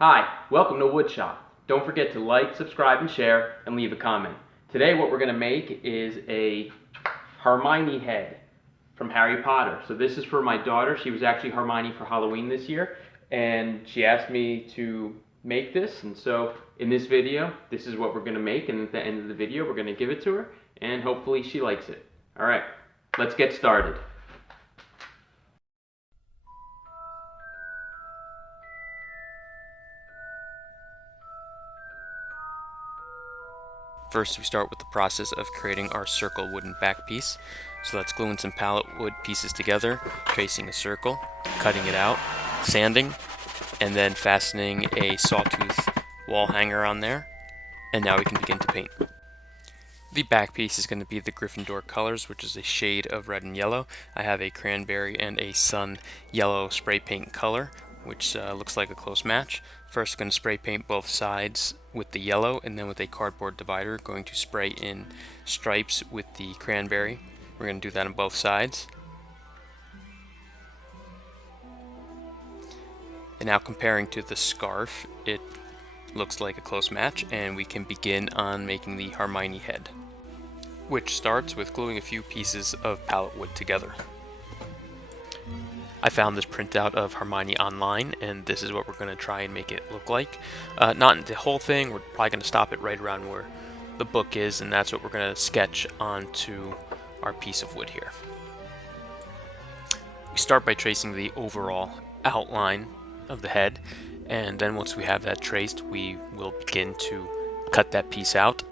Hi, welcome to Woodshop. Don't forget to like, subscribe, and share, and leave a comment. Today what we're going to make is a Hermione head from Harry Potter. So this is for my daughter. She was actually Hermione for Halloween this year, and she asked me to make this, and so in this video, this is what we're going to make, and at the end of the video, we're going to give it to her, and hopefully she likes it. Alright, let's get started. First, we start with the process of creating our circle wooden back piece. So let's glue in some pallet wood pieces together, tracing a circle, cutting it out, sanding, and then fastening a sawtooth wall hanger on there. And now we can begin to paint. The back piece is going to be the Gryffindor colors, which is a shade of red and yellow. I have a cranberry and a sun yellow spray paint color, which looks like a close match. First, I'm going to spray paint both sides with the yellow, and then with a cardboard divider, going to spray in stripes with the cranberry. We're going to do that on both sides. And now comparing to the scarf, it looks like a close match, and we can begin on making the Hermione head, which starts with gluing a few pieces of pallet wood together. I found this printout of Hermione online, and this is what we're going to try and make it look like. Not the whole thing, we're probably going to stop it right around where the book is, and that's what we're going to sketch onto our piece of wood here. We start by tracing the overall outline of the head, and then once we have that traced, we will begin to cut that piece out.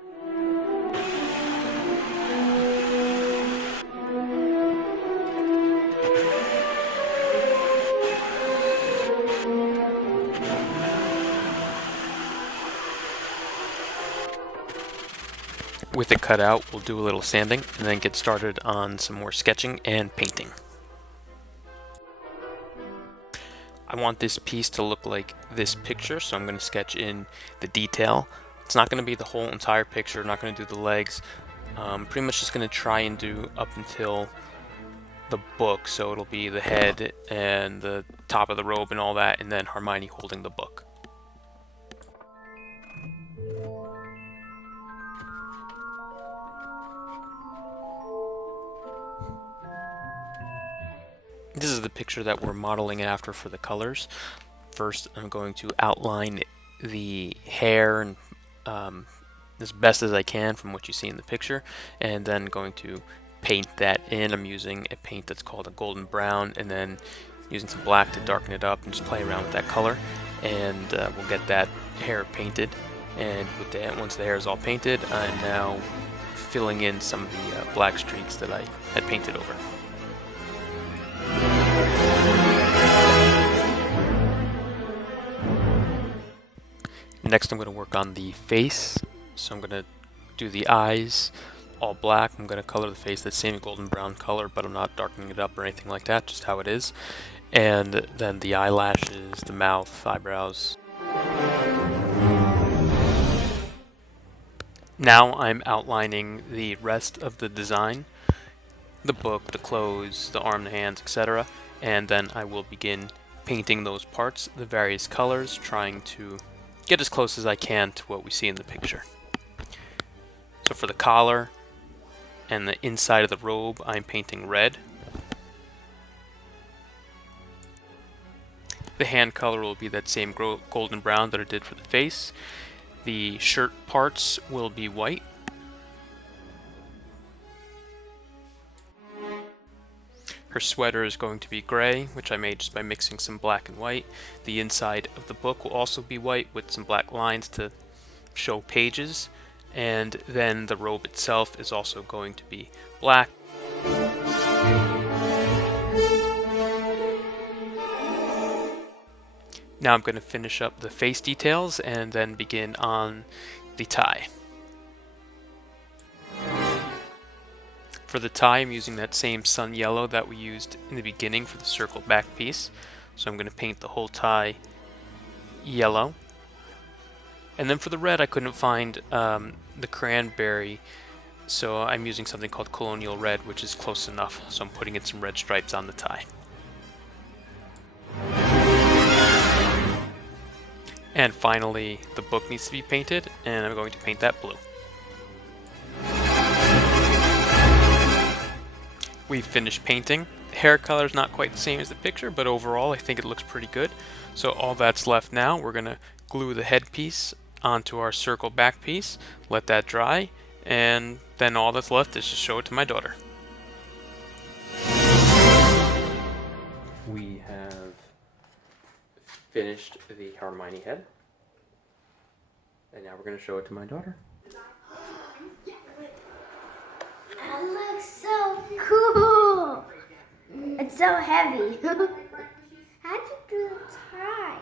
With it cut out, we'll do a little sanding and then get started on some more sketching and painting. I want this piece to look like this picture, so I'm going to sketch in the detail. It's not going to be the whole entire picture, not going to do the legs. Pretty much just going to try and do up until the book, so it'll be the head and the top of the robe and all that, and then Hermione holding the book. This is the picture that we're modeling after for the colors. First, I'm going to outline the hair and as best as I can from what you see in the picture, and then going to paint that in. I'm using a paint that's called a golden brown, and then using some black to darken it up and just play around with that color, and we'll get that hair painted. And with that, once the hair is all painted, I'm now filling in some of the black streaks that I had painted over. Next, I'm going to work on the face. So I'm going to do the eyes all black. I'm going to color the face that same golden brown color, but I'm not darkening it up or anything like that, just how it is. And then the eyelashes, the mouth, eyebrows. Now I'm outlining the rest of the design, the book, the clothes, the arm, the hands, etc. And then I will begin painting those parts, the various colors, trying to get as close as I can to what we see in the picture. So for the collar and the inside of the robe, I'm painting red. The hand color will be that same golden brown that I did for the face. The shirt parts will be white. Her sweater is going to be gray, which I made just by mixing some black and white. The inside of the book will also be white with some black lines to show pages. And then the robe itself is also going to be black. Now I'm going to finish up the face details and then begin on the tie. For the tie, I'm using that same sun yellow that we used in the beginning for the circle back piece. So I'm going to paint the whole tie yellow. And then for the red, I couldn't find the cranberry, so I'm using something called colonial red, which is close enough. So I'm putting in some red stripes on the tie. And finally, the book needs to be painted, and I'm going to paint that blue. We've finished painting. The hair color is not quite the same as the picture, but overall I think it looks pretty good. So all that's left now, we're going to glue the headpiece onto our circle back piece, let that dry, and then all that's left is to show it to my daughter. We have finished the Hermione head, and now we're going to show it to my daughter. That looks so cool. It's so heavy. How'd you do the tie?